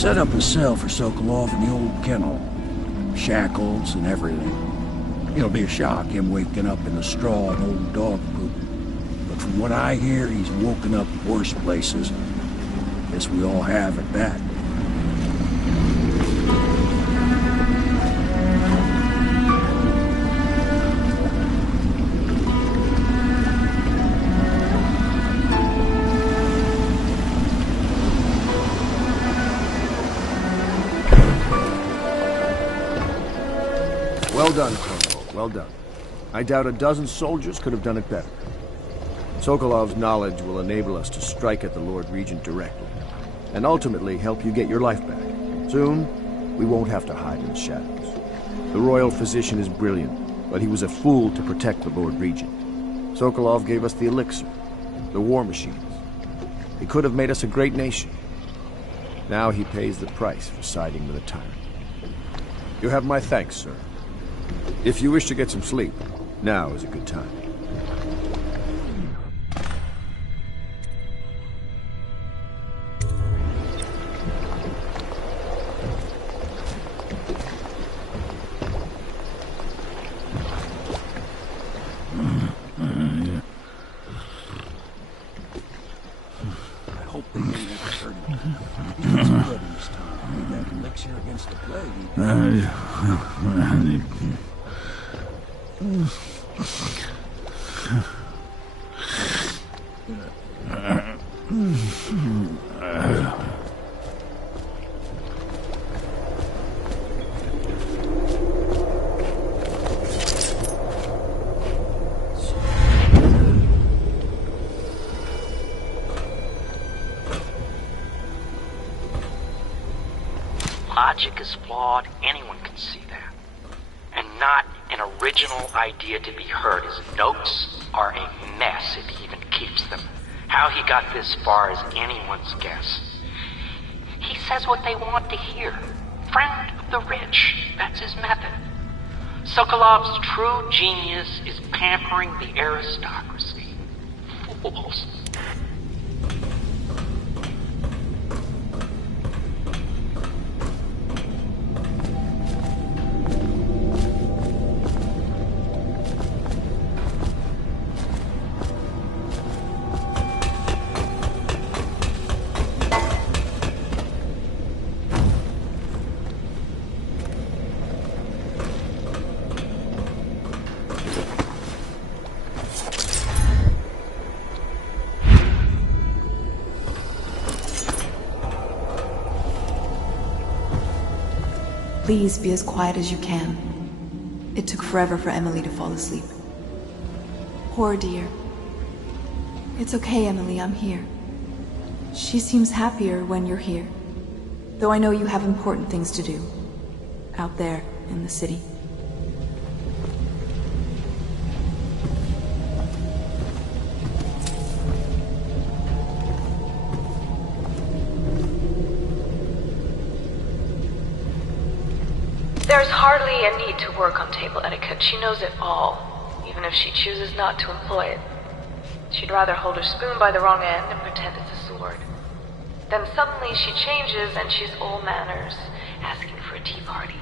set up a cell for Sokolov in the old kennel. Shackles and everything. It'll be a shock, him waking up in the straw and old dog poop. But from what I hear, he's woken up worse places. Guess we all have at that. Well done, Corvo. Well done. I doubt a dozen soldiers could have done it better. Sokolov's knowledge will enable us to strike at the Lord Regent directly, and ultimately help you get your life back. Soon, we won't have to hide in the shadows. The royal physician is brilliant, but he was a fool to protect the Lord Regent. Sokolov gave us the elixir, the war machines. He could have made us a great nation. Now he pays the price for siding with a tyrant. You have my thanks, sir. If you wish to get some sleep, now is a good time. I hope they don't ever hurt him. He was good this time. Need that elixir against the plague. Logic is flawed, anyone can see that. And not an original idea to be heard. His notes are a mess if he even keeps them. How he got this far is anyone's guess. He says what they want to hear. Friend of the rich, that's his method. Sokolov's true genius is pampering the aristocracy. Fools. Please be as quiet as you can. It took forever for Emily to fall asleep. Poor dear. It's okay, Emily, I'm here. She seems happier when you're here. Though I know you have important things to do. Out there, in the city. There's hardly a need to work on table etiquette. She knows it all, even if she chooses not to employ it. She'd rather hold her spoon by the wrong end and pretend it's a sword. Then suddenly she changes and she's all manners, asking for a tea party.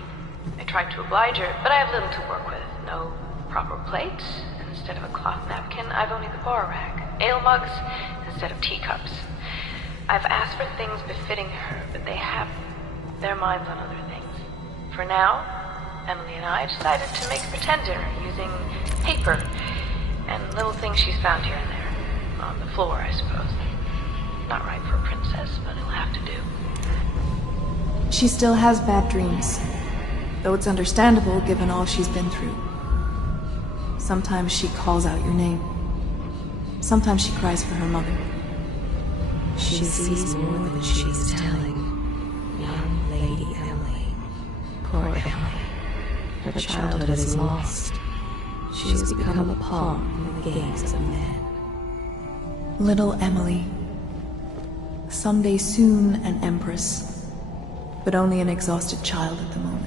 I tried to oblige her, but I have little to work with. No proper plate. Instead of a cloth napkin, I've only the bar rack. Ale mugs instead of teacups. I've asked for things befitting her, but they have their minds on other things. For now, Emily and I decided to make a pretend dinner using paper and little things she's found here and there. On the floor, I suppose. Not right for a princess, but it'll have to do. She still has bad dreams, though it's understandable given all she's been through. Sometimes she calls out your name. Sometimes she cries for her mother. She sees more than she's telling. Young Lady Emily. Poor Emily. Her childhood is lost. She has become a pawn in the games of men. Little Emily. Someday soon an empress, but only an exhausted child at the moment.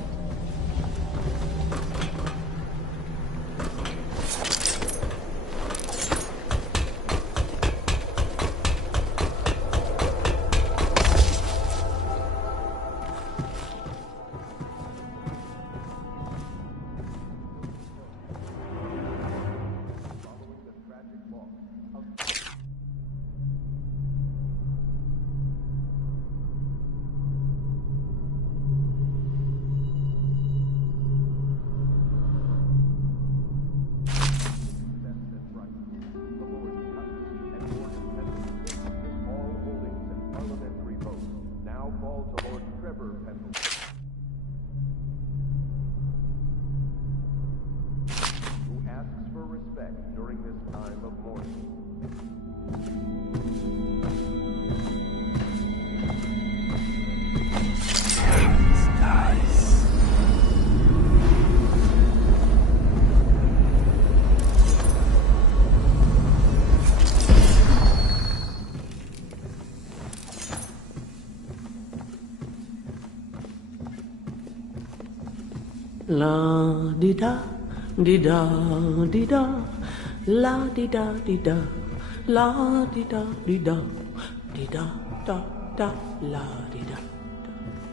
respect during this time of mourning. La di da di da di da, la di da di da, la di da di da, di da da da, la di da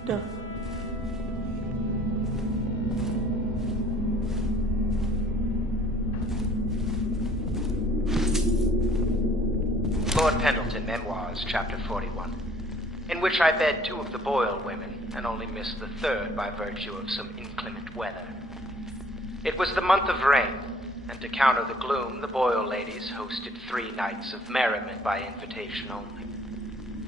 da da. Lord Pendleton Memoirs, Chapter 41, in which I bed 2 of the Boyle women and only missed the 3rd by virtue of some inclement weather. It was the month of rain, and to counter the gloom, the Boyle ladies hosted 3 nights of merriment by invitation only.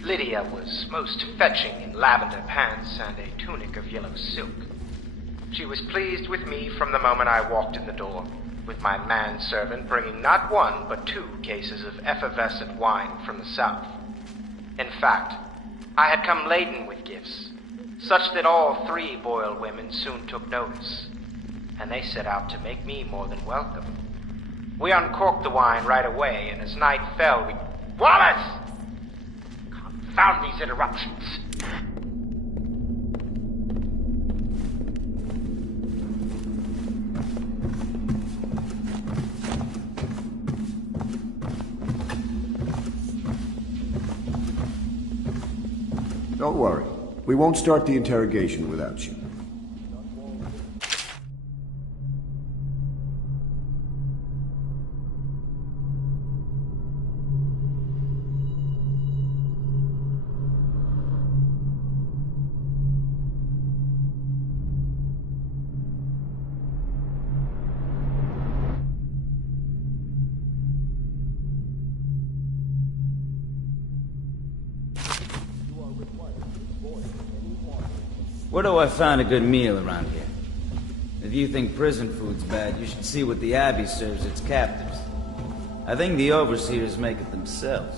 Lydia was most fetching in lavender pants and a tunic of yellow silk. She was pleased with me from the moment I walked in the door, with my manservant bringing not 1 but 2 cases of effervescent wine from the south. In fact, I had come laden with gifts, such that all 3 Boyle women soon took notice, and they set out to make me more than welcome. We uncorked the wine right away, and as night fell, we... Wallace! Confound these interruptions. Don't worry. We won't start the interrogation without you. Where do I find a good meal around here? If you think prison food's bad, you should see what the Abbey serves its captives. I think the overseers make it themselves.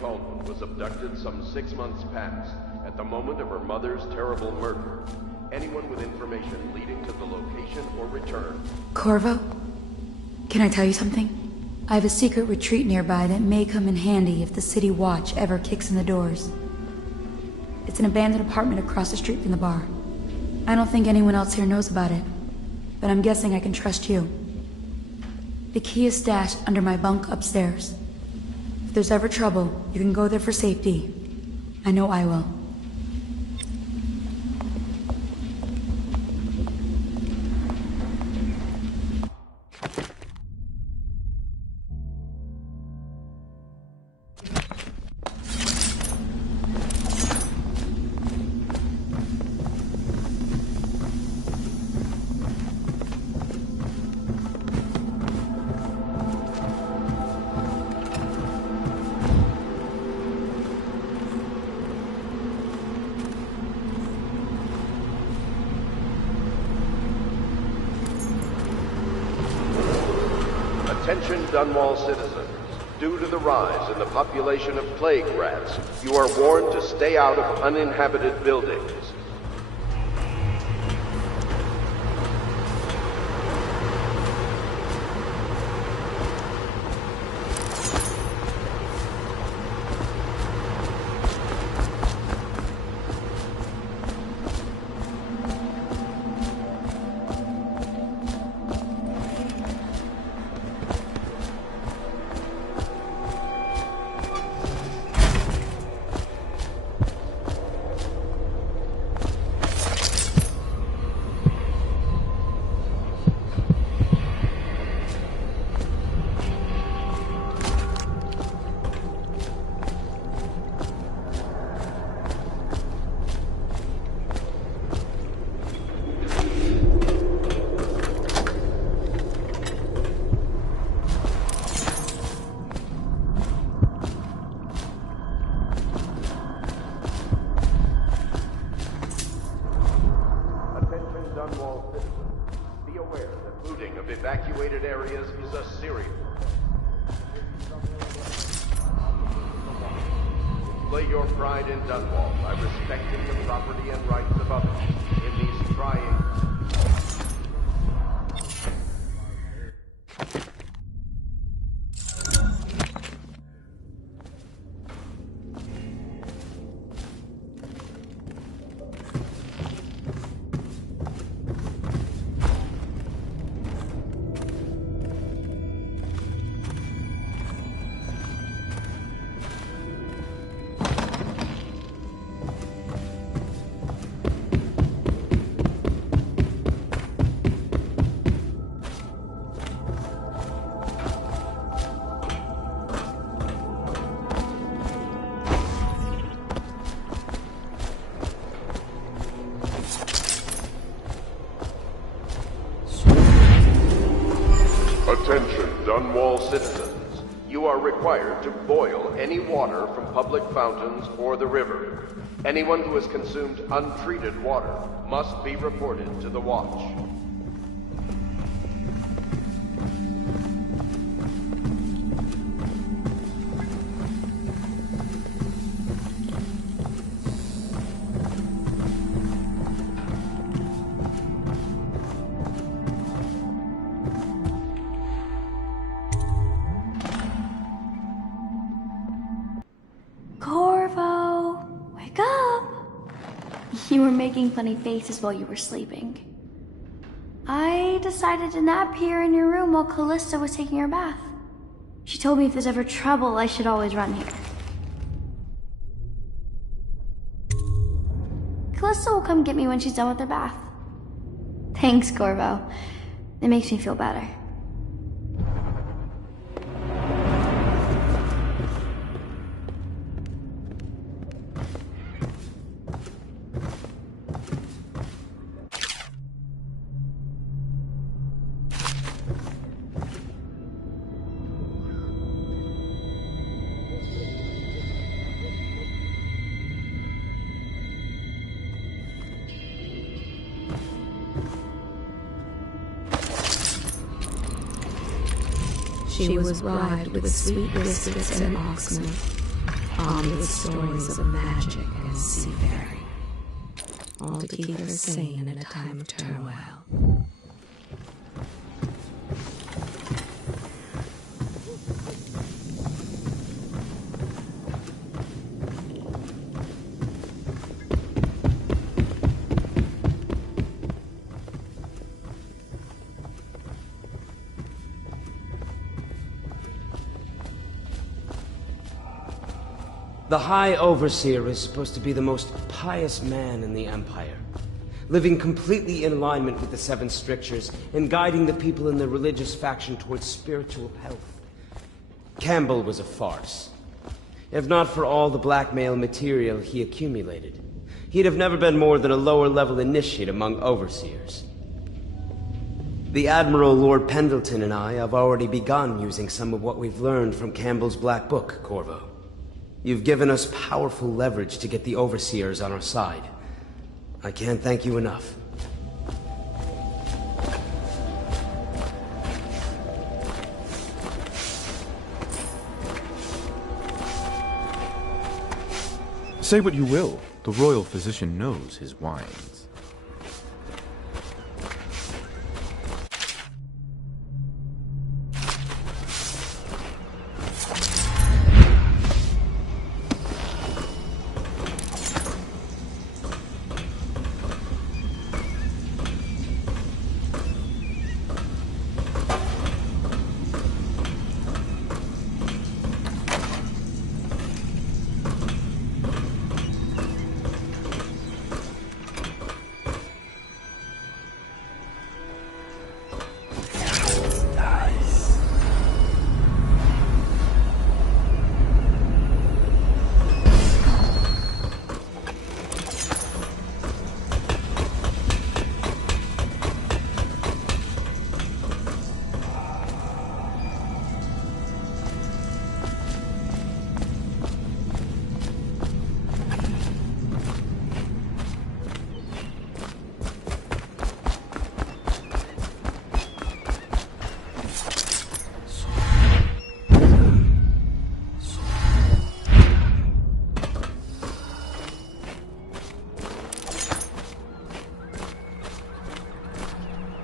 Kaldwin was abducted some 6 months past, at the moment of her mother's terrible murder. Anyone with information leading to the location or return... Corvo? Can I tell you something? I have a secret retreat nearby that may come in handy if the city watch ever kicks in the doors. It's an abandoned apartment across the street from the bar. I don't think anyone else here knows about it, but I'm guessing I can trust you. The key is stashed under my bunk upstairs. If there's ever trouble, you can go there for safety. I know I will. Attention Dunwall citizens. Due to the rise in the population of plague rats, you are warned to stay out of uninhabited buildings. Dunwall citizens, be aware that looting of evacuated areas is a serious. Display your pride in Dunwall by respecting the property and rights of others in these trying. Attention, Dunwall citizens. You are required to boil any water from public fountains or the river. Anyone who has consumed untreated water must be reported to the Watch. Corvo, wake up! You were making funny faces while you were sleeping. I decided to nap here in your room while Callista was taking her bath. She told me if there's ever trouble, I should always run here. Callista will come get me when she's done with her bath. Thanks, Corvo. It makes me feel better. She was bribed with sweet biscuits and ox milk, armed with stories of magic and seafaring, all to keep her sane in a time of turmoil. The High Overseer is supposed to be the most pious man in the Empire, living completely in alignment with the Seven Strictures and guiding the people in the religious faction towards spiritual health. Campbell was a farce. If not for all the blackmail material he accumulated, he'd have never been more than a lower-level initiate among Overseers. The Admiral Lord Pendleton and I have already begun using some of what we've learned from Campbell's Black Book, Corvo. You've given us powerful leverage to get the Overseers on our side. I can't thank you enough. Say what you will, the royal physician knows his wines.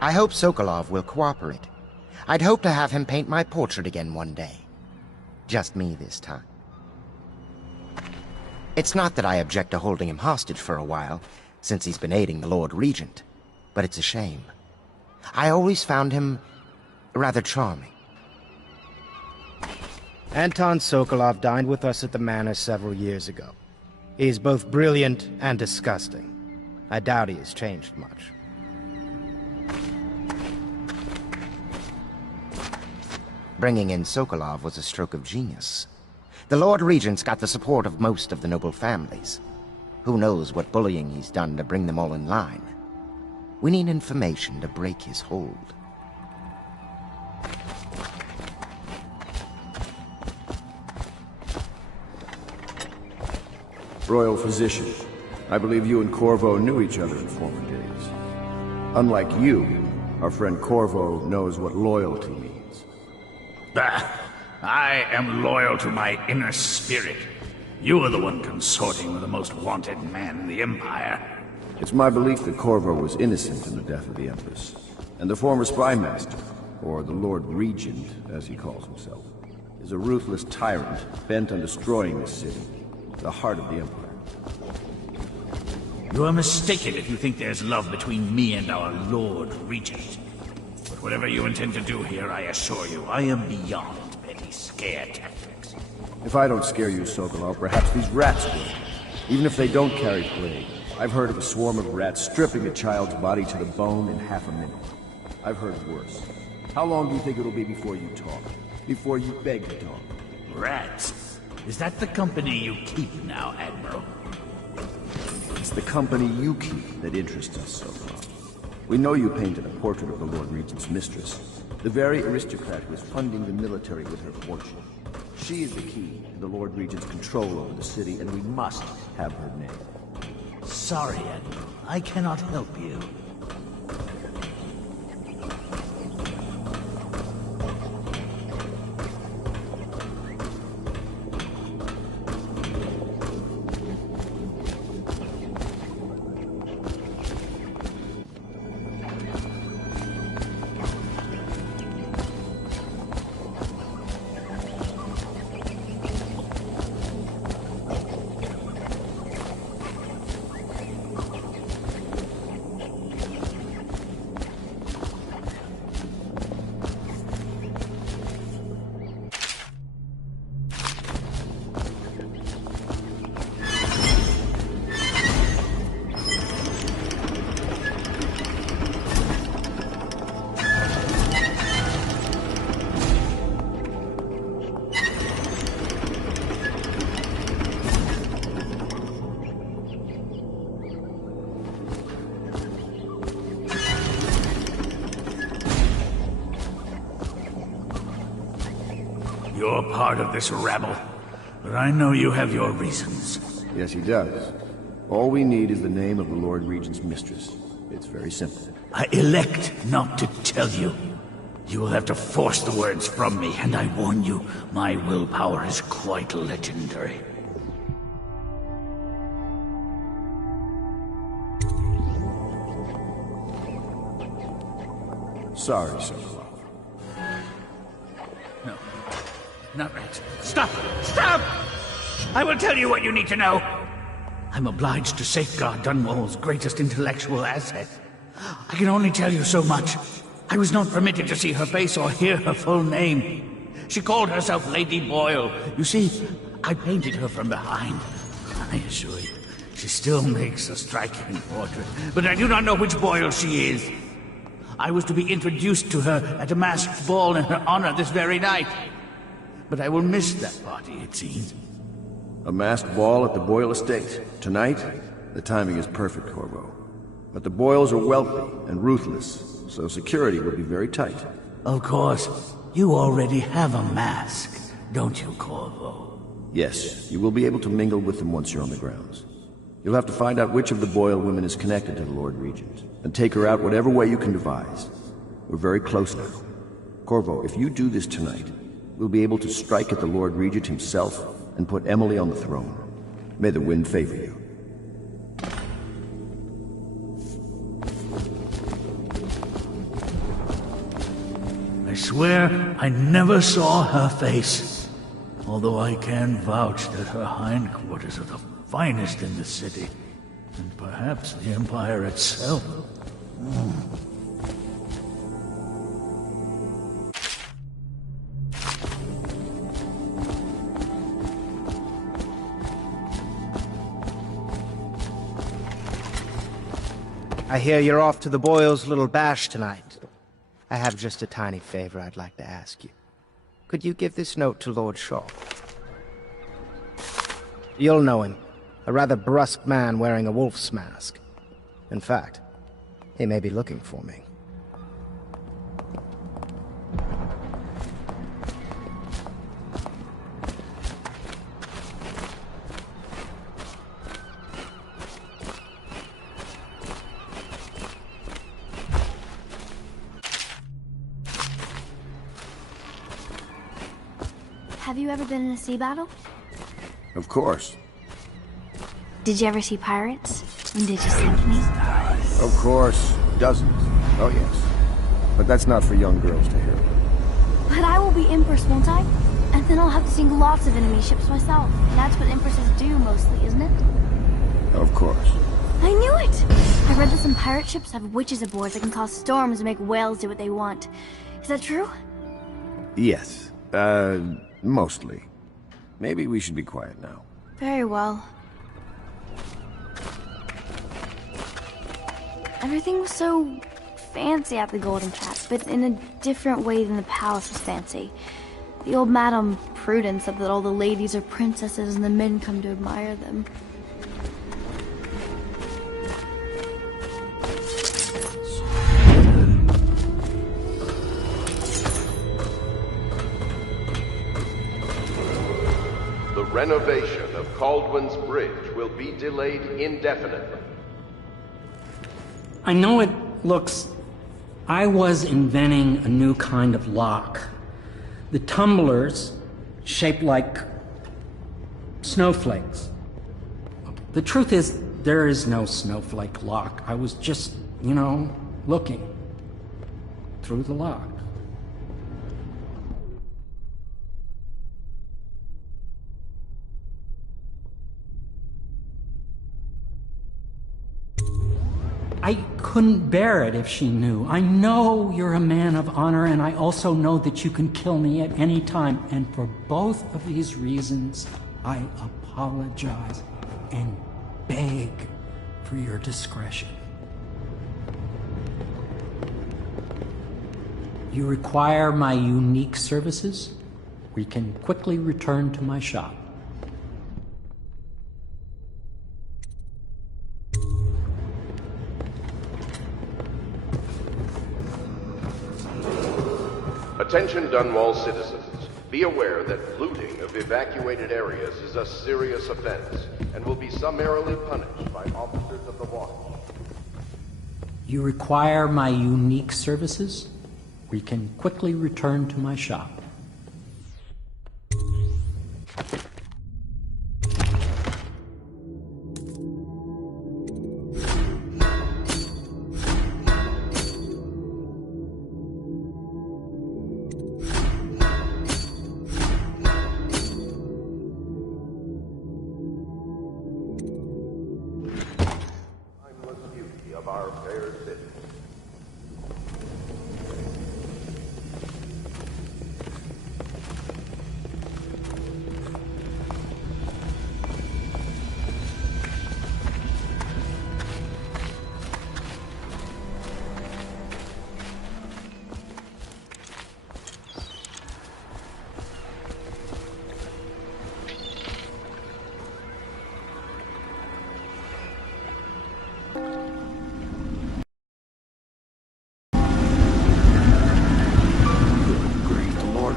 I hope Sokolov will cooperate. I'd hope to have him paint my portrait again one day. Just me this time. It's not that I object to holding him hostage for a while, since he's been aiding the Lord Regent, but it's a shame. I always found him rather charming. Anton Sokolov dined with us at the manor several years ago. He is both brilliant and disgusting. I doubt he has changed much. Bringing in Sokolov was a stroke of genius. The Lord Regent's got the support of most of the noble families. Who knows what bullying he's done to bring them all in line. We need information to break his hold. Royal Physician, I believe you and Corvo knew each other in former days. Unlike you, our friend Corvo knows what loyalty means. I am loyal to my inner spirit. You are the one consorting with the most wanted man in the Empire. It's my belief that Corvo was innocent in the death of the Empress, and the former Spymaster, or the Lord Regent, as he calls himself, is a ruthless tyrant bent on destroying this city, the heart of the Empire. You are mistaken if you think there's love between me and our Lord Regent. But whatever you intend to do here, I assure you, I am beyond petty scare tactics. If I don't scare you, Sokolov, perhaps these rats will. Even if they don't carry plague. I've heard of a swarm of rats stripping a child's body to the bone in half a minute. I've heard worse. How long do you think it'll be before you talk? Before you beg to talk? Rats? Is that the company you keep now, Admiral? It's the company you keep that interests us, Sokolov. We know you painted a portrait of the Lord Regent's mistress, the very aristocrat who is funding the military with her fortune. She is the key to the Lord Regent's control over the city, and we must have her name. Sorry, Admiral. I cannot help you. You're part of this rabble, but I know you have your reasons. Yes, he does. All we need is the name of the Lord Regent's mistress. It's very simple. I elect not to tell you. You will have to force the words from me, and I warn you, my willpower is quite legendary. Sorry, Sokolov. No. Not right. Stop! Stop! I will tell you what you need to know. I'm obliged to safeguard Dunwall's greatest intellectual asset. I can only tell you so much. I was not permitted to see her face or hear her full name. She called herself Lady Boyle. You see, I painted her from behind. I assure you, she still makes a striking portrait, but I do not know which Boyle she is. I was to be introduced to her at a masked ball in her honor this very night. But I will miss that party, it seems. A masked ball at the Boyle estate. Tonight? The timing is perfect, Corvo. But the Boyles are wealthy and ruthless, so security will be very tight. Of course. You already have a mask, don't you, Corvo? Yes, you will be able to mingle with them once you're on the grounds. You'll have to find out which of the Boyle women is connected to the Lord Regent, and take her out whatever way you can devise. We're very close now. Corvo, if you do this tonight, we'll be able to strike at the Lord Regent himself and put Emily on the throne. May the wind favor you. I swear I never saw her face, although I can vouch that her hindquarters are the finest in the city, and perhaps the Empire itself. I hear you're off to the Boyles' little bash tonight. I have just a tiny favor I'd like to ask you. Could you give this note to Lord Shaw? You'll know him. A rather brusque man wearing a wolf's mask. In fact, he may be looking for me. Have you ever been in a sea battle? Of course. Did you ever see pirates? And did you sink me? Of course. Dozens. Oh, yes. But that's not for young girls to hear. But I will be Empress, won't I? And then I'll have to sink lots of enemy ships myself. And that's what Empresses do mostly, isn't it? Of course. I knew it! I read that some pirate ships have witches aboard that can cause storms and make whales do what they want. Is that true? Yes. Mostly. Maybe we should be quiet now. Very well. Everything was so fancy at the Golden Cat, but in a different way than the palace was fancy. The old Madame Prudence said that all the ladies are princesses and the men come to admire them. The renovation of Kaldwin's Bridge will be delayed indefinitely. I know it looks... I was inventing a new kind of lock. The tumblers, shaped like snowflakes. The truth is, there is no snowflake lock. I was just, looking through the lock. I couldn't bear it if she knew. I know you're a man of honor, and I also know that you can kill me at any time. And for both of these reasons, I apologize and beg for your discretion. You require my unique services? We can quickly return to my shop. Attention Dunwall citizens. Be aware that looting of evacuated areas is a serious offense and will be summarily punished by officers of the watch. You require my unique services? We can quickly return to my shop. our fair city.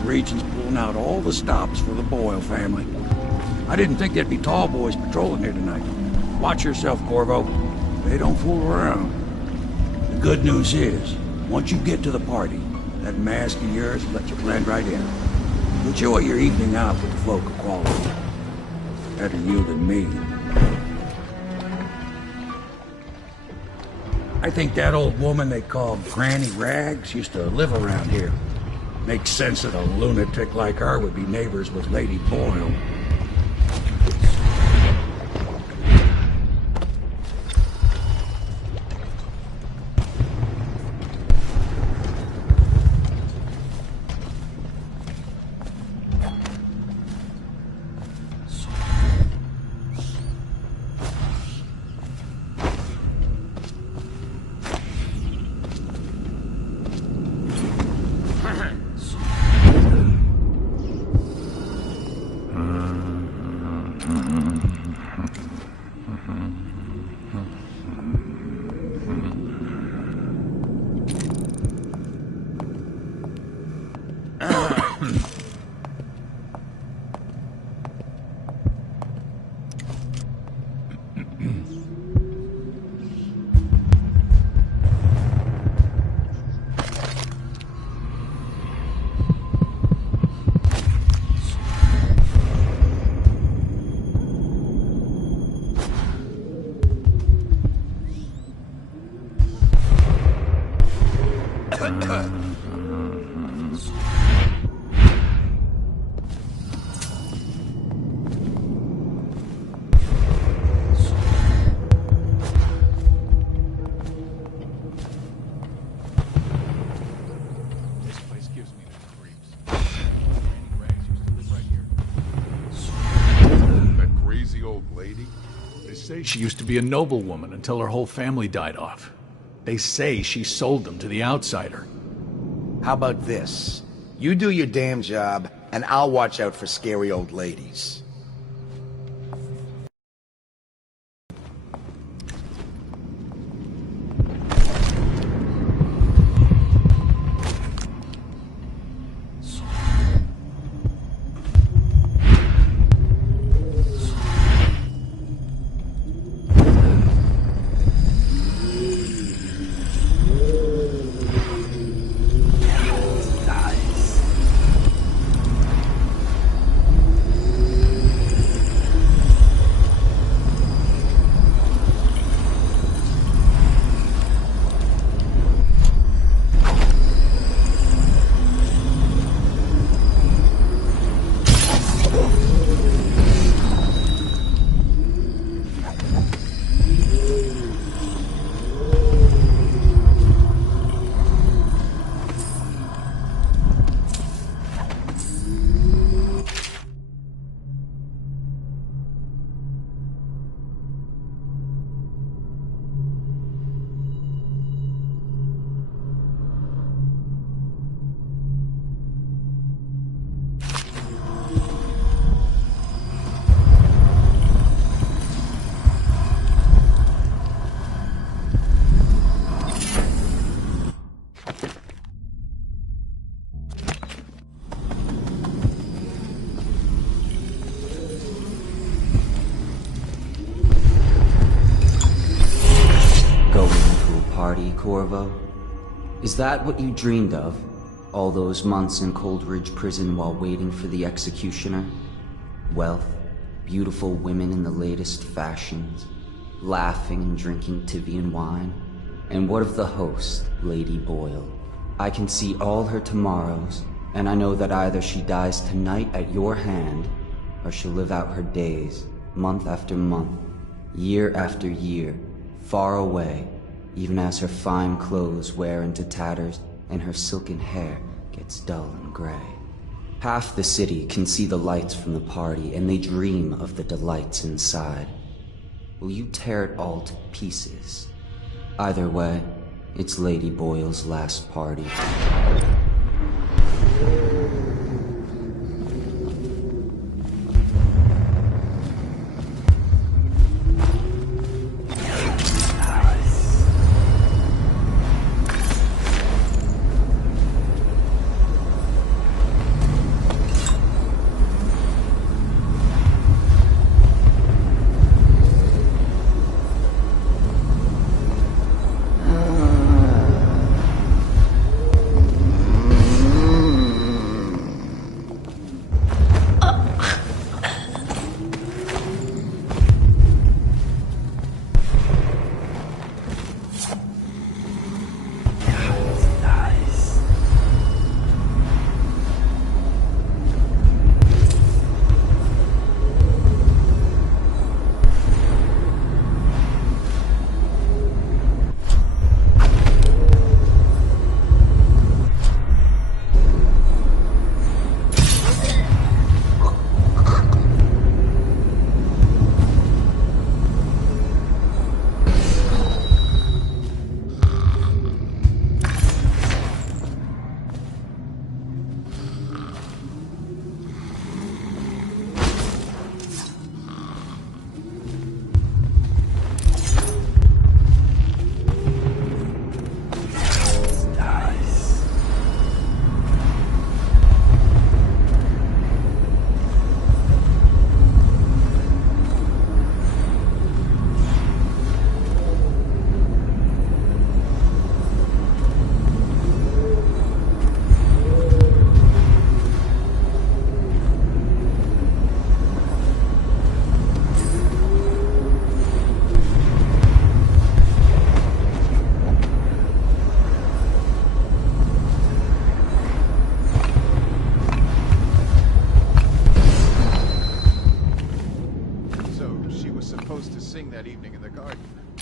Regent's pulling out all the stops for the Boyle family. I didn't think there'd be tall boys patrolling here tonight. Watch yourself, Corvo. They don't fool around. The good news is, once you get to the party, that mask of yours will let you blend right in. Enjoy your evening out with the folk of quality. Better you than me. I think that old woman they call Granny Rags used to live around here. Makes sense that a lunatic like her would be neighbors with Lady Boyle. She used to be a noblewoman until her whole family died off. They say she sold them to the outsider. How about this? You do your damn job, and I'll watch out for scary old ladies. Corvo? Is that what you dreamed of? All those months in Coldridge Prison while waiting for the executioner? Wealth, beautiful women in the latest fashions, laughing and drinking Tivian wine? And what of the host, Lady Boyle? I can see all her tomorrows, and I know that either she dies tonight at your hand, or she'll live out her days, month after month, year after year, far away, even as her fine clothes wear into tatters and her silken hair gets dull and gray. Half the city can see the lights from the party, and they dream of the delights inside. Will you tear it all to pieces? Either way, it's Lady Boyle's last party.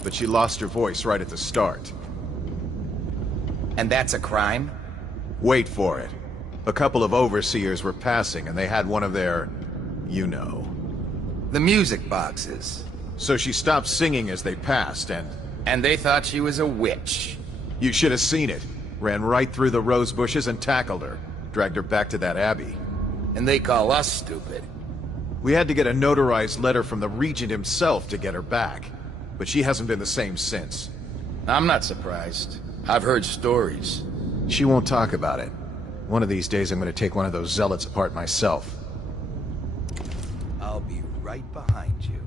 But she lost her voice right at the start. And that's a crime? Wait for it. A couple of overseers were passing and they had one of their... you know. The music boxes. So she stopped singing as they passed and... And they thought she was a witch. You should have seen it. Ran right through the rose bushes and tackled her. Dragged her back to that abbey. And they call us stupid. We had to get a notarized letter from the Regent himself to get her back. But she hasn't been the same since. I'm not surprised. I've heard stories. She won't talk about it. One of these days I'm gonna take one of those zealots apart myself. I'll be right behind you.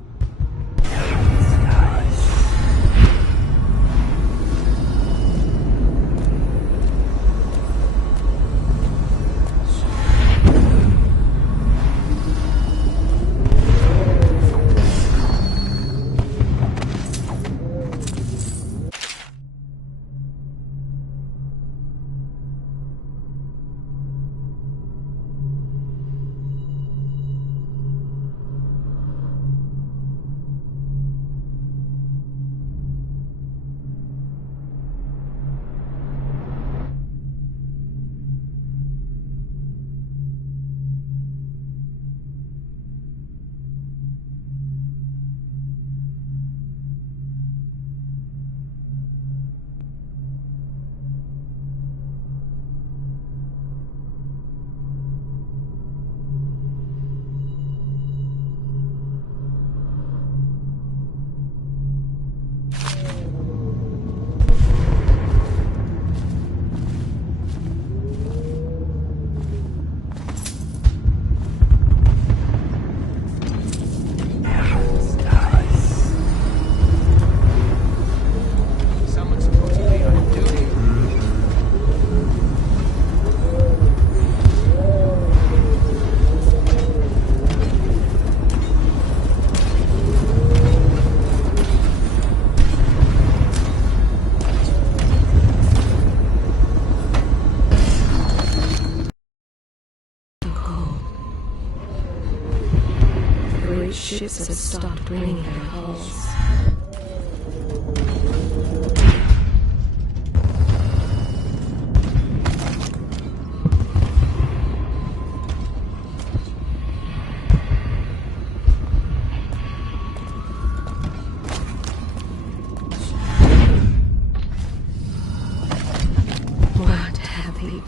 Ships have stopped ringing their halls.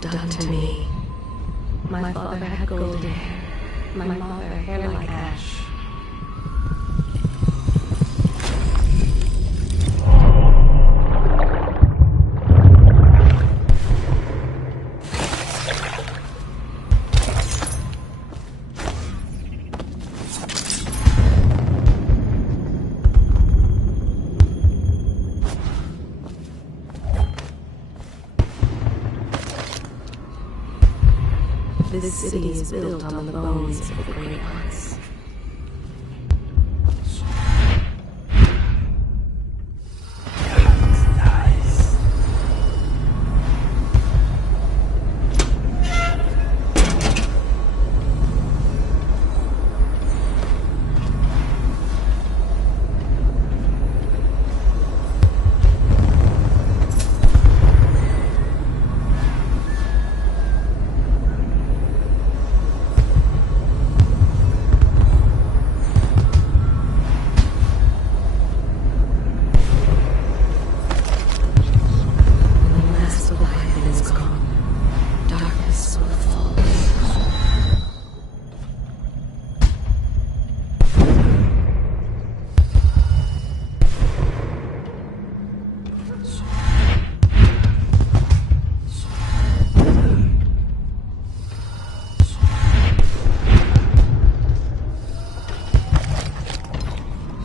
done to me. My father had golden hair. My mother, hair like ash. This city is built on the bones of the great ones.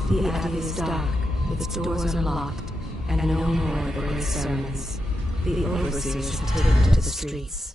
The Abbey is dark, its doors are locked, and no more of the great sermons. The overseers have taken to the streets.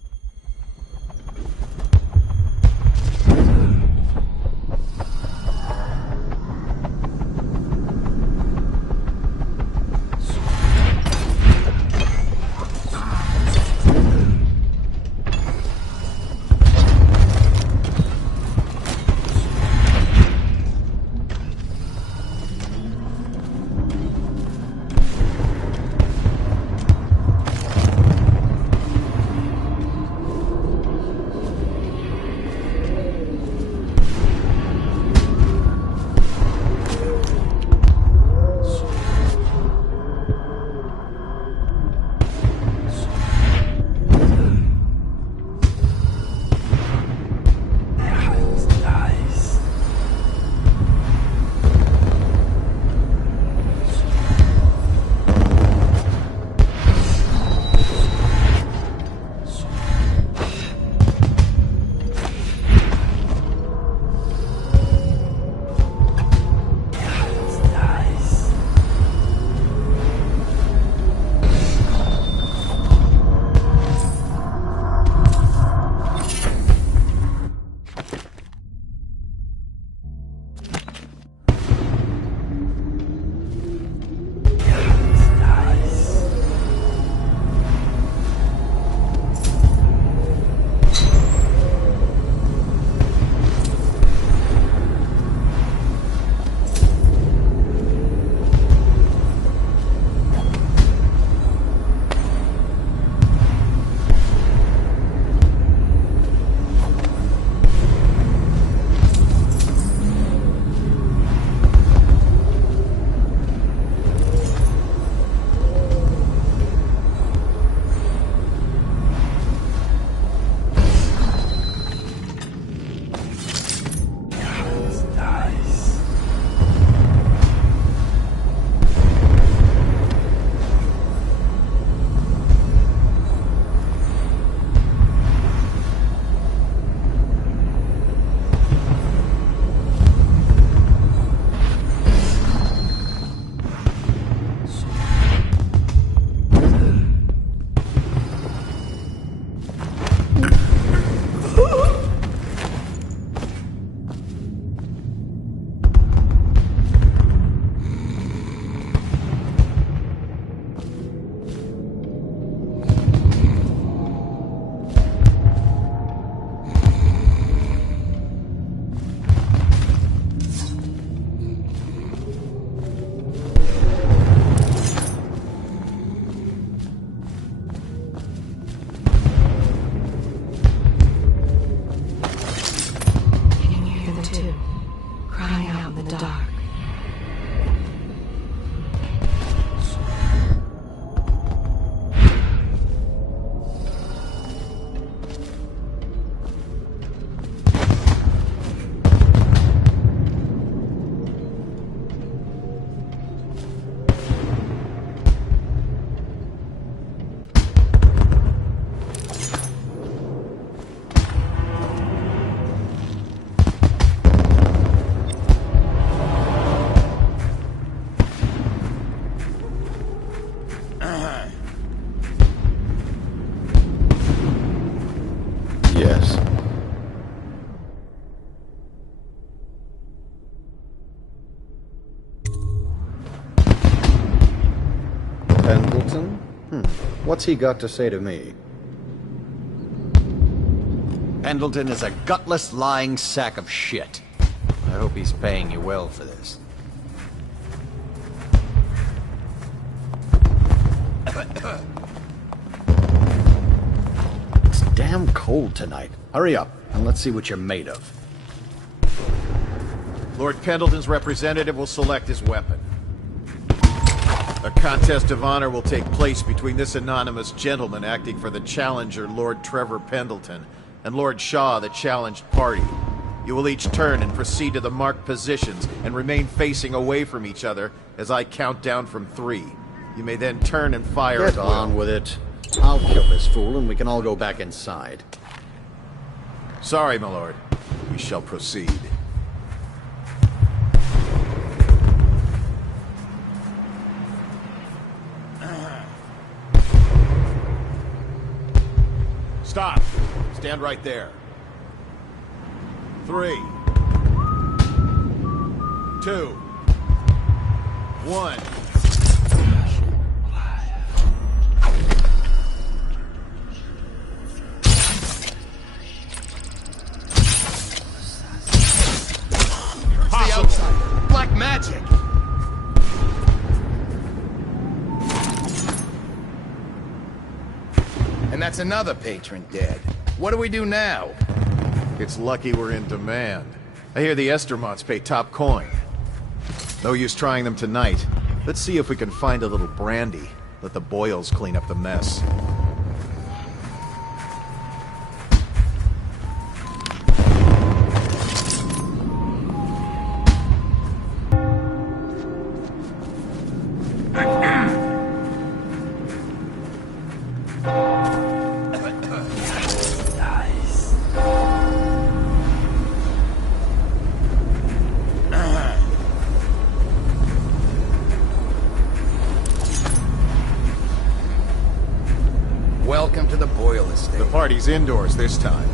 Pendleton? What's he got to say to me? Pendleton is a gutless, lying sack of shit. I hope he's paying you well for this. It's damn cold tonight. Hurry up, and let's see what you're made of. Lord Pendleton's representative will select his weapon. A contest of honor will take place between this anonymous gentleman acting for the challenger, Lord Trevor Pendleton, and Lord Shaw, the challenged party. You will each turn and proceed to the marked positions and remain facing away from each other as I count down from 3. You may then turn and fire at Get will. on with it. I'll kill this fool and we can all go back inside. Sorry, my lord. We shall proceed. Stop. Stand right there. 3, 2, 1. The outside. Black magic. And that's another patron dead. What do we do now? It's lucky we're in demand. I hear the Estermonts pay top coin. No use trying them tonight. Let's see if we can find a little brandy. Let the Boyles clean up the mess. Welcome to the Boyle estate. The party's indoors this time.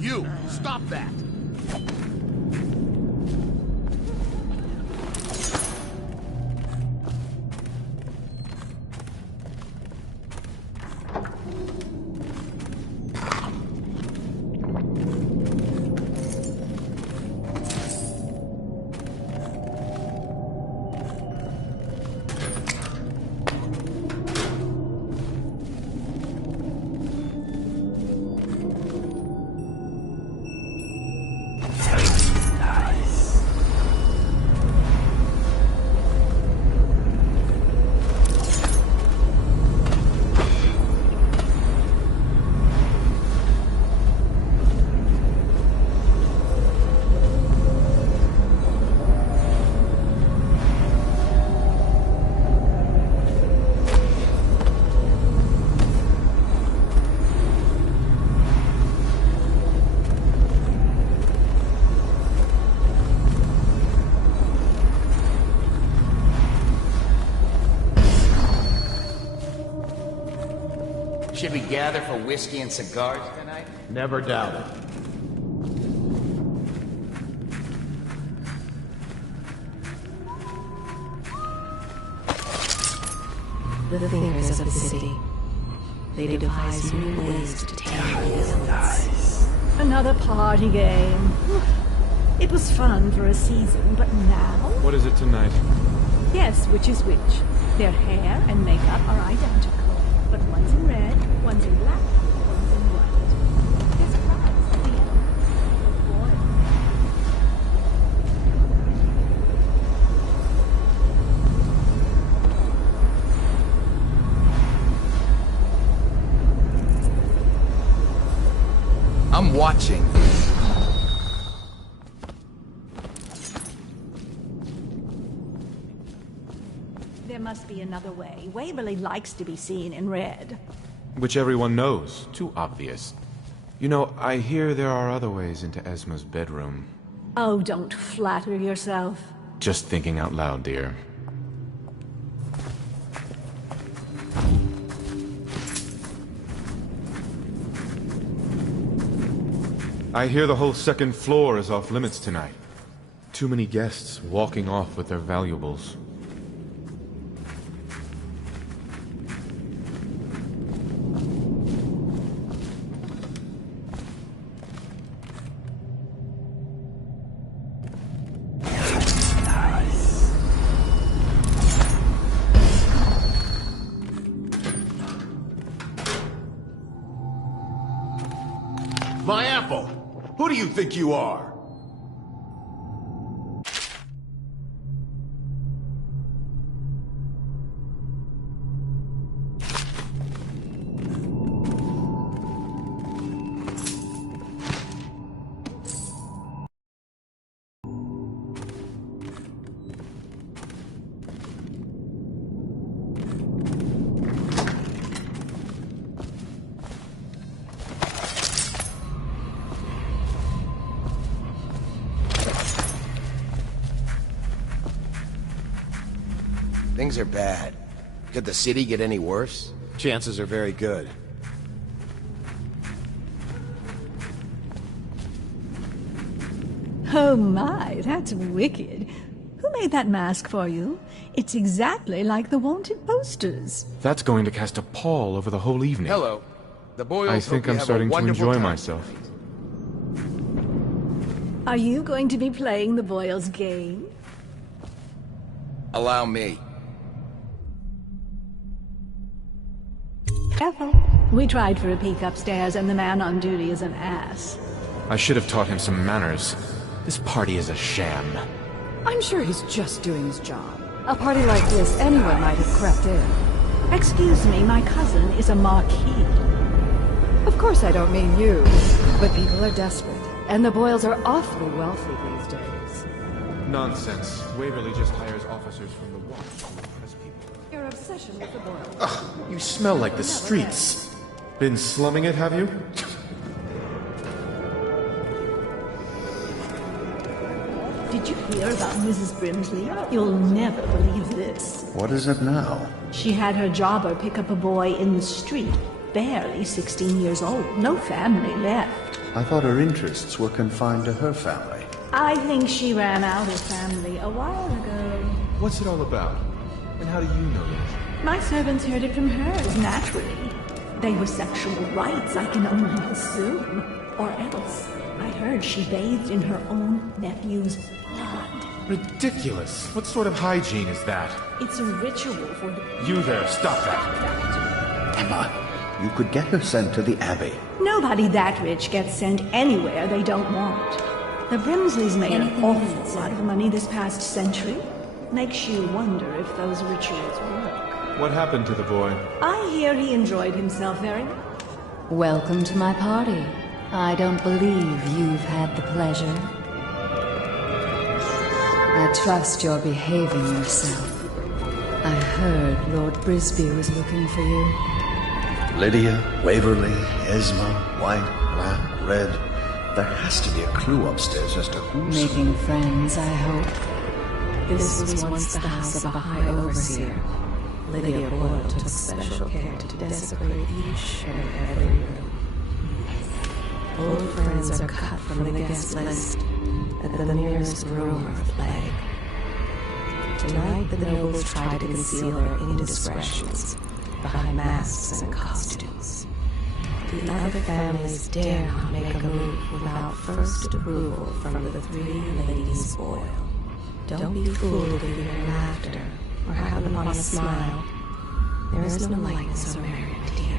You! Stop that! Should we gather for whiskey and cigars tonight? Never doubt it. The fingers of the city. They devise new ways to tame the elements. Another party game. It was fun for a season, but now? What is it tonight? Yes, which is which. Their hair and makeup are identical, but one's in red, one's in black, one's in white. They're surprised at the end. I'm watching. There must be another way. Waverly likes to be seen in red. Which everyone knows. Too obvious. You know, I hear there are other ways into Esma's bedroom. Oh, don't flatter yourself. Just thinking out loud, dear. I hear the whole second floor is off limits tonight. Too many guests walking off with their valuables. My apple! Who do you think you are? Things are bad. Could the city get any worse? Chances are very good. Oh my, that's wicked. Who made that mask for you? It's exactly like the wanted posters. That's going to cast a pall over the whole evening. Hello. The Boyles I think I'm starting to enjoy myself. Are you going to be playing the Boyles game? Allow me. Careful. We tried for a peek upstairs, and the man on duty is an ass. I should have taught him some manners. This party is a sham. I'm sure he's just doing his job. A party like this, anyone might have crept in. Excuse me, my cousin is a marquis. Of course I don't mean you, but people are desperate, and the Boyles are awfully wealthy these days. Nonsense. Waverly just hires officers from the Watch to impress people. Your obsession with the Boyles. Ugh, you smell like the streets. Been slumming it, have you? Did you hear about Mrs. Brimsley? You'll never believe this. What is it now? She had her jobber pick up a boy in the street, barely 16 years old, no family left. I thought her interests were confined to her family. I think she ran out of family a while ago. What's it all about? And how do you know that? My servants heard it from hers, naturally. They were sexual rights, I can only assume. Or else, I heard she bathed in her own nephew's blood. Ridiculous. What sort of hygiene is that? It's a ritual for the... You there, stop that. Emma, you could get her sent to the Abbey. Nobody that rich gets sent anywhere they don't want. The Brimsleys made an awful lot of money this past century. Makes you wonder if those rituals work. What happened to the boy? I hear he enjoyed himself very much. Welcome to my party. I don't believe you've had the pleasure. I trust you're behaving yourself. I heard Lord Brisby was looking for you. Lydia, Waverly, Esma, white, black, red. There has to be a clue upstairs as to who's... Making friends, I hope. This was once the house of a high overseer. Lydia Boyle took special care to desecrate each and every room. Old friends are cut from the guest list at the nearest rumor of plague. Tonight the nobles try to conceal their indiscretions behind masks and costumes. The other families dare not make a move without first approval from the 3 ladies Boyle. Don't be fooled if you hear laughter or happen upon a smile. There is no lightness or merriment here.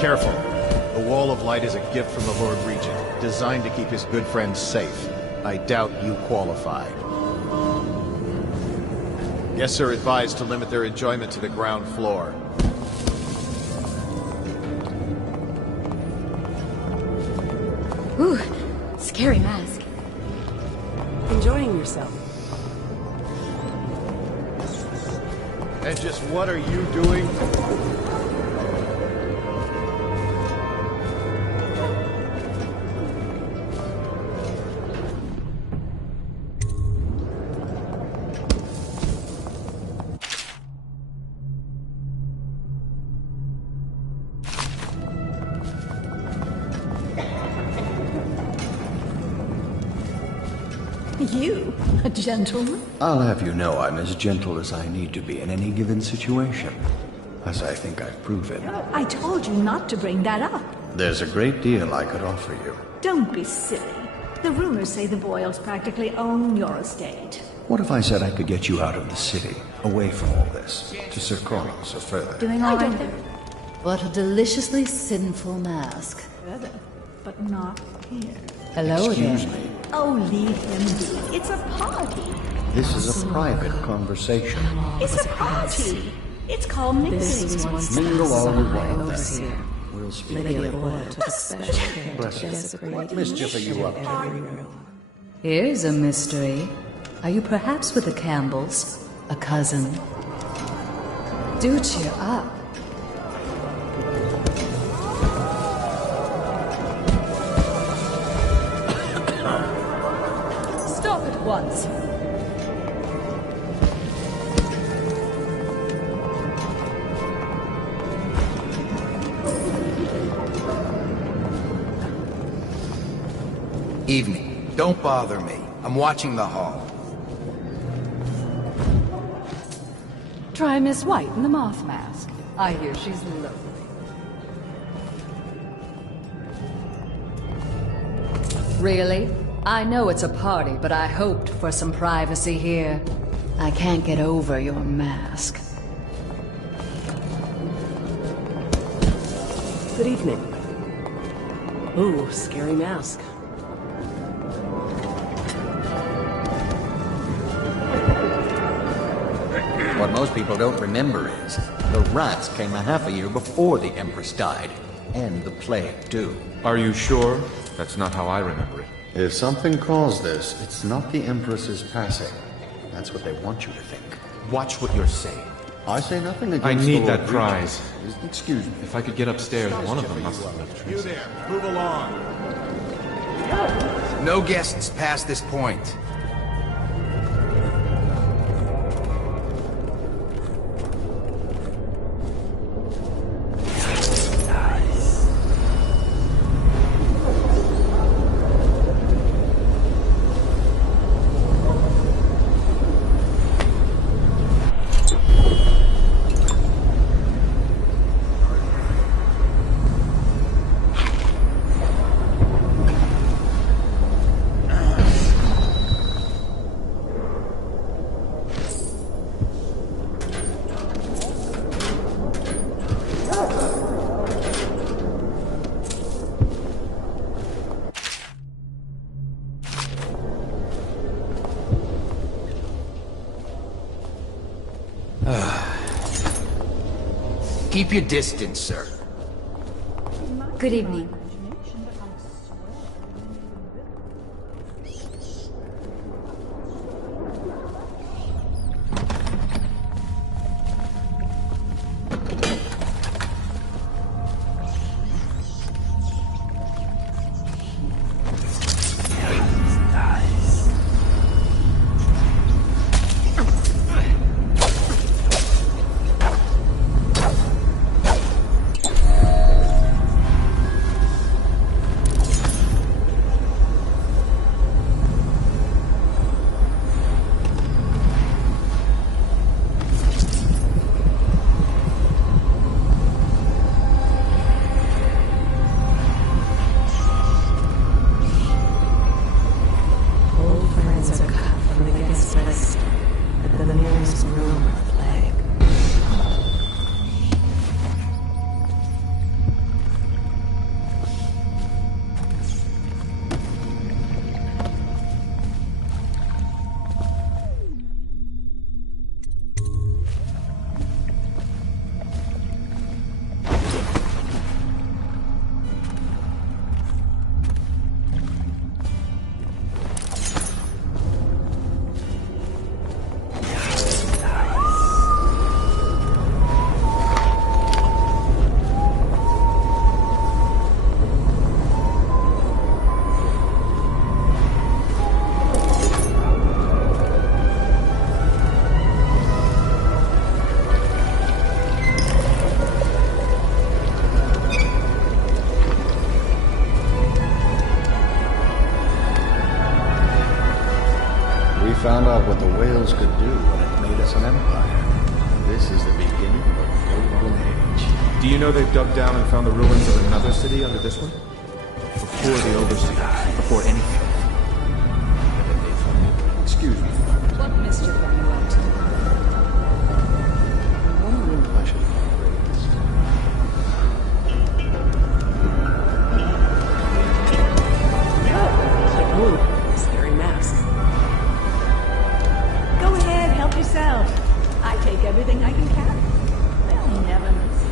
Careful. The Wall of Light is a gift from the Lord Regent, designed to keep his good friends safe. I doubt you qualify. Guests are advised to limit their enjoyment to the ground floor. Ooh, scary mask. Enjoying yourself. And just what are you doing? You, a gentleman? I'll have you know I'm as gentle as I need to be in any given situation, as I think I've proven. I told you not to bring that up. There's a great deal I could offer you. Don't be silly. The rumors say the Boyles practically own your estate. What if I said I could get you out of the city, away from all this, to Sir Kronos or further? Doing all right? What a deliciously sinful mask. Further, but not here. Hello Excuse again. me. Oh, leave him be. It's a party. This is a private conversation. It's a party. It's called mixing. Mingle all you want, then. We'll speak Lydia later. Boyle took special care Bless to you. desecrate What mischief are you up to? every room. Here's a mystery. Are you perhaps with the Campbells? A cousin? Do cheer up. Stop at once. Evening. Don't bother me. I'm watching the hall. Try Miss White in the moth mask. I hear she's lovely. Really? I know it's a party, but I hoped for some privacy here. I can't get over your mask. Good evening. Ooh, scary mask. What most people don't remember is, the rats came a half a year before the Empress died. And the plague, too. Are you sure? That's not how I remember it. If something caused this, it's not the Empress's passing. That's what they want you to think. Watch what you're saying. I say nothing against I the need Lord that Regent. prize. Excuse me. If I could get upstairs, one of them must have left You traces. there, move along. No guests past this point. Keep your distance, sir. Good evening. found out what the whales could do when it made us an empire. This is the beginning of a golden age. Do you know they've dug down and found the ruins of another city under this one? Before the Overseer, before anything. Excuse me. What mischief are you up to? I wonder if I should Scary mask. Go ahead, help yourself. I take everything I can carry. They'll never miss it.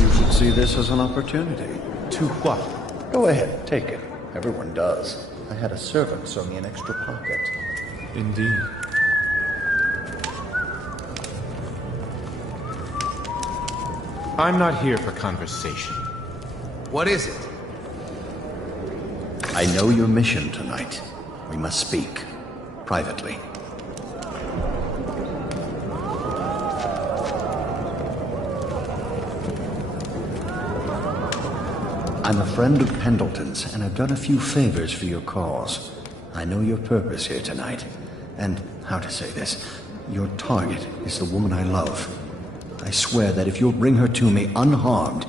You should see this as an opportunity. To what? Go ahead, take it. Everyone does. I had a servant sew me an extra pocket. Indeed. I'm not here for conversation. What is it? I know your mission tonight. We must speak. Privately. I'm a friend of Pendleton's, and I've done a few favors for your cause. I know your purpose here tonight. And, how to say this, your target is the woman I love. I swear that if you'll bring her to me unharmed,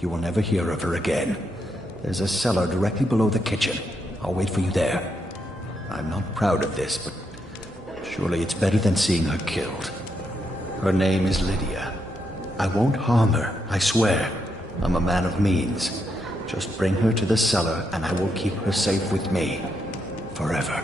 you will never hear of her again. There's a cellar directly below the kitchen. I'll wait for you there. I'm not proud of this, but surely it's better than seeing her killed. Her name is Lydia. I won't harm her, I swear. I'm a man of means. Just bring her to the cellar and I will keep her safe with me. Forever.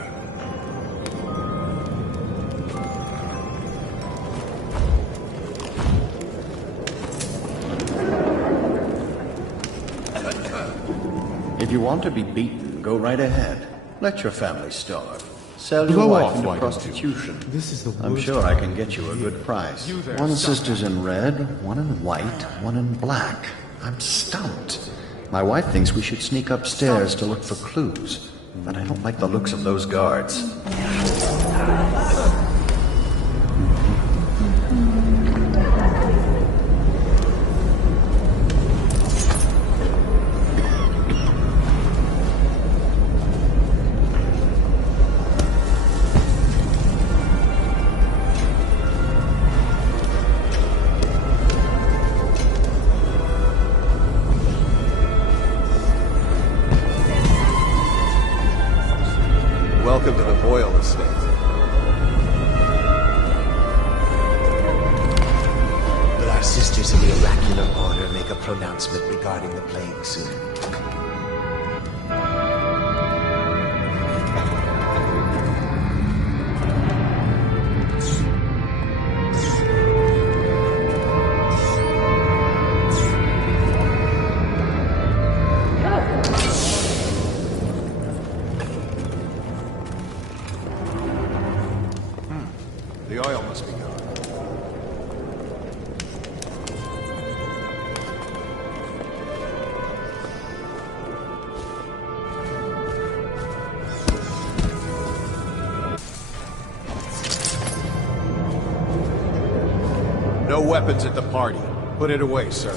If you want to be beaten, go right ahead. Let your family starve. Sell your wife into prostitution. This is the worst. I'm sure I can get you a good price. One sister's in red, one in white, one in black. I'm stumped. My wife thinks we should sneak upstairs to look for clues, but I don't like the looks of those guards. Welcome to the Boyle estate. Will our sisters of the oracular order make a pronouncement regarding the plague soon? The oil must be gone. No weapons at the party. Put it away, sir.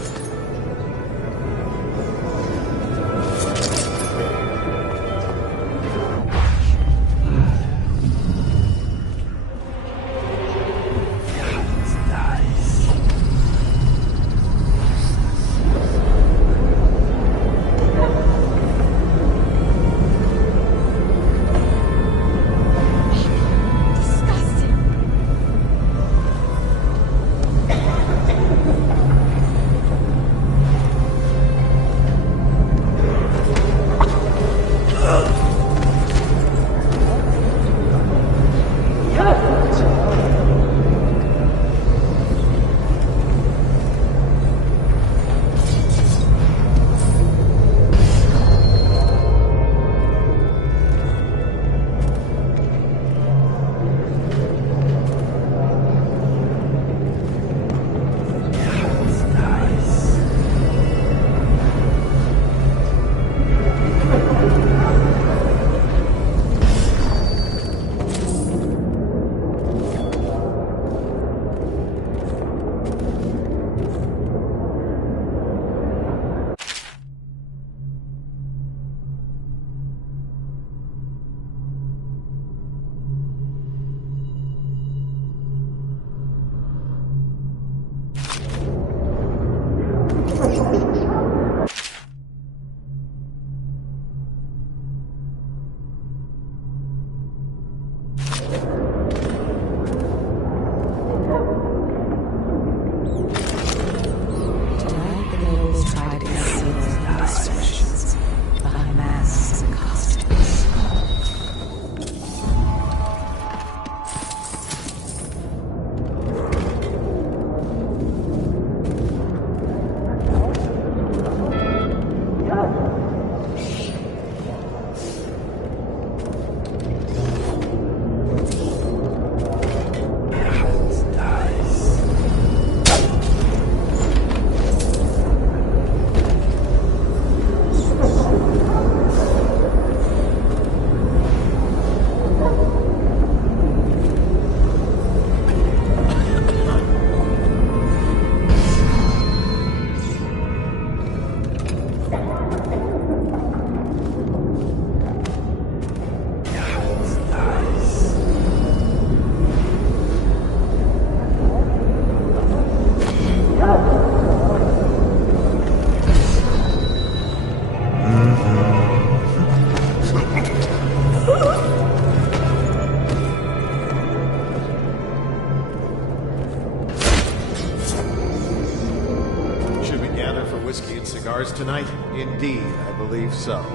cigars tonight? Indeed, I believe so.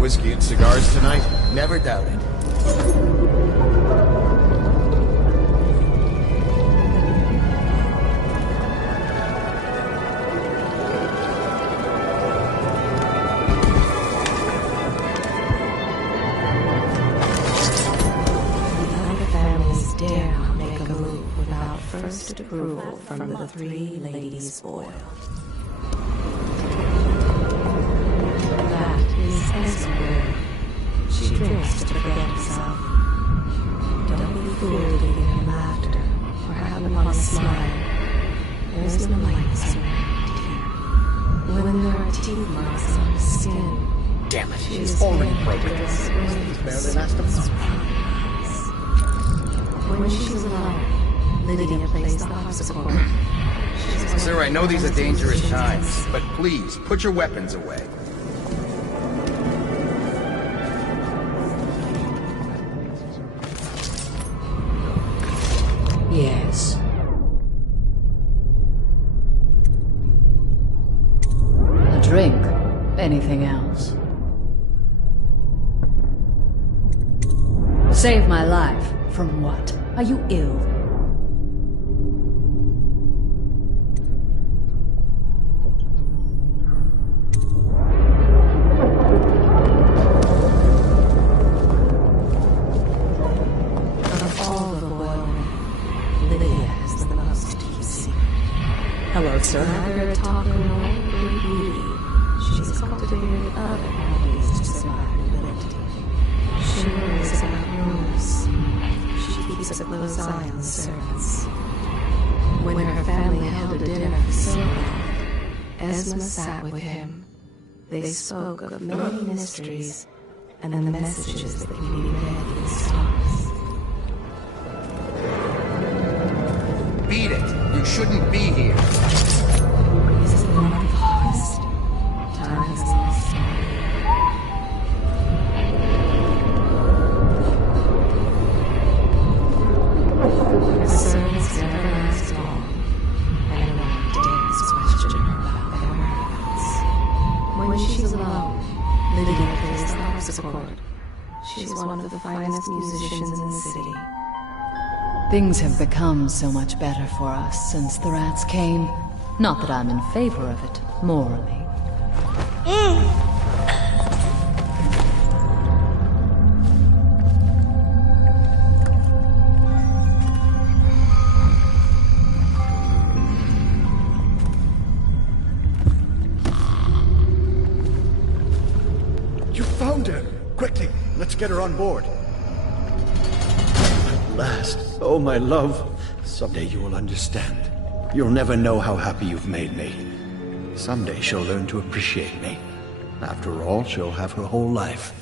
whiskey and cigars tonight? Never doubted. Behind the family's dead. expressed approval from the three ladies Boyle. That is Esmeralda. She drinks to forget herself. Don't be fooled in your laughter or happen upon a smile. There is no light surrounded here. When there are teeth marks on her skin, damn it, she's already broken. He's barely last a month. When she was alive, Lydia placed the harpsichord. Sir, I know these are dangerous times, but please, put your weapons away. Yes. A drink? Anything else? Save my life. From what? Are you ill? Of all the Boyle, Lydia has the most deep secret. Hello, sir. Neither a talker nor a beauty. She's cultivated other qualities to survive nobility. She worries about rumors. She keeps a close eye on servants. When her family held a dinner for Silva, Esma sat with him. They spoke of many mysteries and the messages that can be read in stars. Beat it! You shouldn't be here! Is it not the forest? Time has lost her servants never last long, and no one dares question her about their whereabouts. When she's alone, Lydia plays the harpsichord. She's one of the finest musicians in the city. Things have become so much better for us since the rats came. Not that I'm in favor of it, morally. You found her! Quickly, let's get her on board. At last. Oh, my love. Someday you will understand. You'll never know how happy you've made me. Someday she'll learn to appreciate me. After all, she'll have her whole life.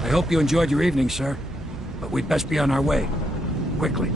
I hope you enjoyed your evening, sir. But we'd best be on our way. Quickly.